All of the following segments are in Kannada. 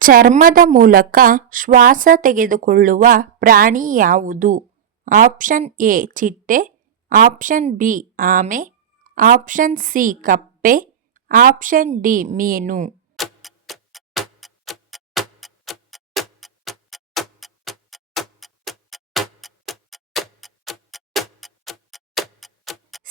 ಚರ್ಮದ ಮೂಲಕ ಶ್ವಾಸ ತೆಗೆದುಕೊಳ್ಳುವ ಪ್ರಾಣಿ ಯಾವುದು? ಆಪ್ಷನ್ ಎ ಚಿಟ್ಟೆ, ಆಪ್ಷನ್ ಬಿ ಆಮೆ, ಆಪ್ಷನ್ ಸಿ ಕಪ್ಪೆ, ಆಪ್ಷನ್ ಡಿ ಮೀನು.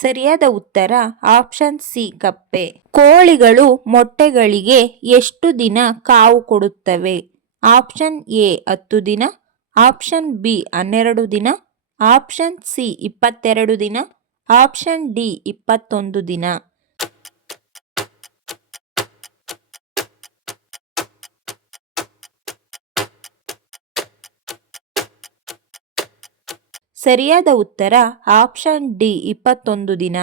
ಸರಿಯಾದ ಉತ್ತರ ಆಪ್ಷನ್ ಸಿ ಕಪ್ಪೆ. ಕೋಳಿಗಳು ಮೊಟ್ಟೆಗಳಿಗೆ ಎಷ್ಟು ದಿನ ಕಾವು ಕೊಡುತ್ತವೆ? ಆಪ್ಷನ್ ಎ 10 ದಿನ, ಆಪ್ಷನ್ ಬಿ 12 ದಿನ, ಆಪ್ಷನ್ ಸಿ 22 ದಿನ, ಆಪ್ಷನ್ ಡಿ 21 ದಿನ. ಸರಿಯಾದ ಉತ್ತರ ಆಪ್ಷನ್ ಡಿ 21 ದಿನ.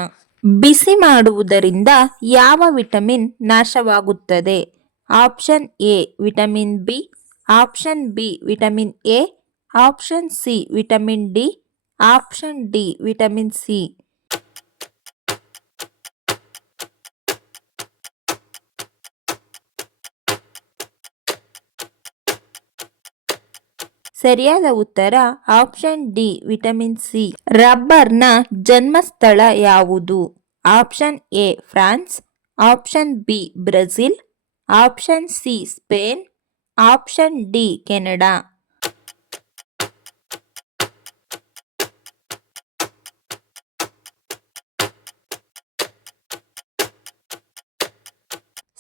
ಬಿಸಿ ಮಾಡುವುದರಿಂದ ಯಾವ ವಿಟಮಿನ್ ನಾಶವಾಗುತ್ತದೆ? Option A vitamin B, option B vitamin A, option C vitamin D, option D vitamin C. ಸರಿಯಾದ ಉತ್ತರ ಆಪ್ಷನ್ ಡಿ ವಿಟಮಿನ್ ಸಿ. ರಬ್ಬರ್ನ ಜನ್ಮಸ್ಥಳ ಯಾವುದು? Option A France, option B Brazil, option C Spain, option D Canada.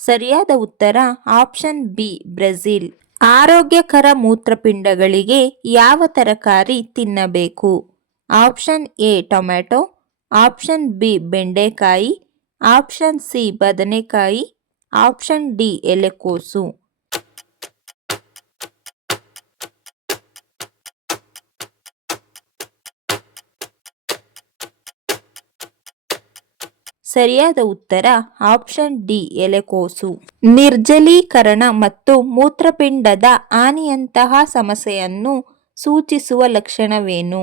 ಸರಿಯಾದ ಉತ್ತರ ಆಪ್ಷನ್ ಬಿ ಬ್ರೆಜಿಲ್. ಆರೋಗ್ಯಕರ ಮೂತ್ರಪಿಂಡಗಳಿಗೆ ಯಾವ ತರಕಾರಿ ತಿನ್ನಬೇಕು? Option A tomato, option B ಬೆಂಡೆಕಾಯಿ, ಆಪ್ಷನ್ ಸಿ ಬದನೆಕಾಯಿ, ಆಪ್ಷನ್ ಡಿ ಎಲೆಕೋಸು. ಸರಿಯಾದ ಉತ್ತರ ಆಪ್ಷನ್ ಡಿ ಎಲೆಕೋಸು. ನಿರ್ಜಲೀಕರಣ ಮತ್ತು ಮೂತ್ರಪಿಂಡದ ಹಾನಿಯಂತಹ ಸಮಸ್ಯೆಯನ್ನು ಸೂಚಿಸುವ ಲಕ್ಷಣವೇನು?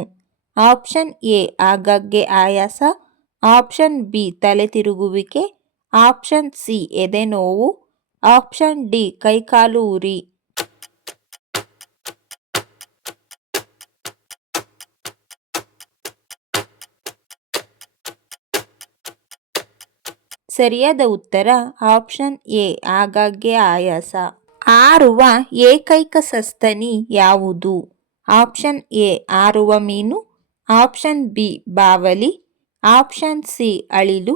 ಆಪ್ಷನ್ ಎ ಆಗಾಗ್ಗೆ ಆಯಾಸ, ಆಪ್ಷನ್ ಬಿ ತಲೆ ತಿರುಗುವಿಕೆ, ಆಪ್ಷನ್ ಸಿ ಎದೆನೋವು, ಆಪ್ಷನ್ ಡಿ ಕೈಕಾಲು ಉರಿ. ಸರಿಯಾದ ಉತ್ತರ ಆಪ್ಷನ್ ಎ ಆಗಾಗ್ಗೆ ಆಯಾಸ. ಹಾರುವ ಏಕೈಕ ಸಸ್ತನಿ ಯಾವುದು? ಆಪ್ಷನ್ ಎ ಹಾರುವ ಮೀನು, ಆಪ್ಷನ್ ಬಿ ಬಾವಲಿ, ಆಪ್ಷನ್ ಸಿ ಅಳಿಲು,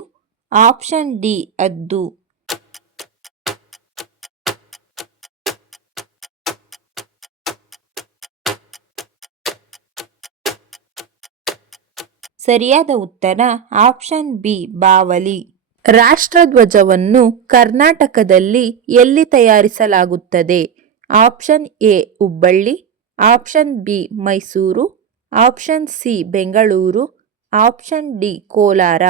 ಆಪ್ಷನ್ ಡಿ ಹದ್ದು. ಸರಿಯಾದ ಉತ್ತರ ಆಪ್ಷನ್ ಬಿ ಬಾವಲಿ. ರಾಷ್ಟ್ರಧ್ವಜವನ್ನು ಕರ್ನಾಟಕದಲ್ಲಿ ಎಲ್ಲಿ ತಯಾರಿಸಲಾಗುತ್ತದೆ? Option A Hubballi, option B Mysuru, option C Bengaluru, option D Kolar.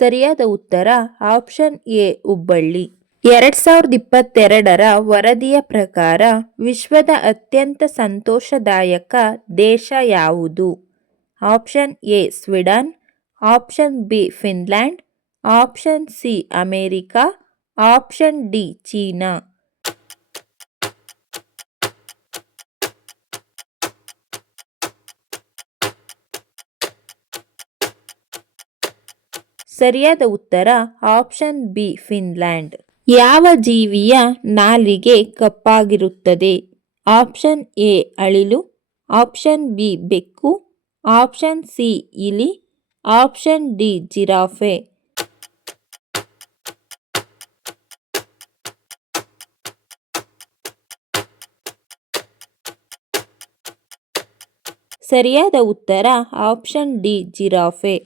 ಸರಿಯಾದ ಉತ್ತರ ಆಪ್ಷನ್ ಎ ಹುಬ್ಬಳ್ಳಿ. 2022ರ ವರದಿಯ ಪ್ರಕಾರ ವಿಶ್ವದ ಅತ್ಯಂತ ಸಂತೋಷದಾಯಕ ದೇಶ ಯಾವುದು? Option A Sweden, option B Finland, option C America, option D China. ಸರಿಯಾದ ಉತ್ತರ ಆಪ್ಷನ್ ಬಿ ಫಿನ್ಲ್ಯಾಂಡ್. ಯಾವ ಜೀವಿಯ ನಾಲಿಗೆ ಕಪ್ಪಾಗಿರುತ್ತದೆ? ಆಪ್ಷನ್ ಎ ಅಳಿಲು, ಆಪ್ಷನ್ ಬಿ ಬೆಕ್ಕು, ಆಪ್ಷನ್ ಸಿ ಇಲಿ, ಆಪ್ಷನ್ ಡಿ ಜಿರಾಫೆ. ಸರಿಯಾದ ಉತ್ತರ ಆಪ್ಷನ್ ಡಿ ಜಿರಾಫೆ.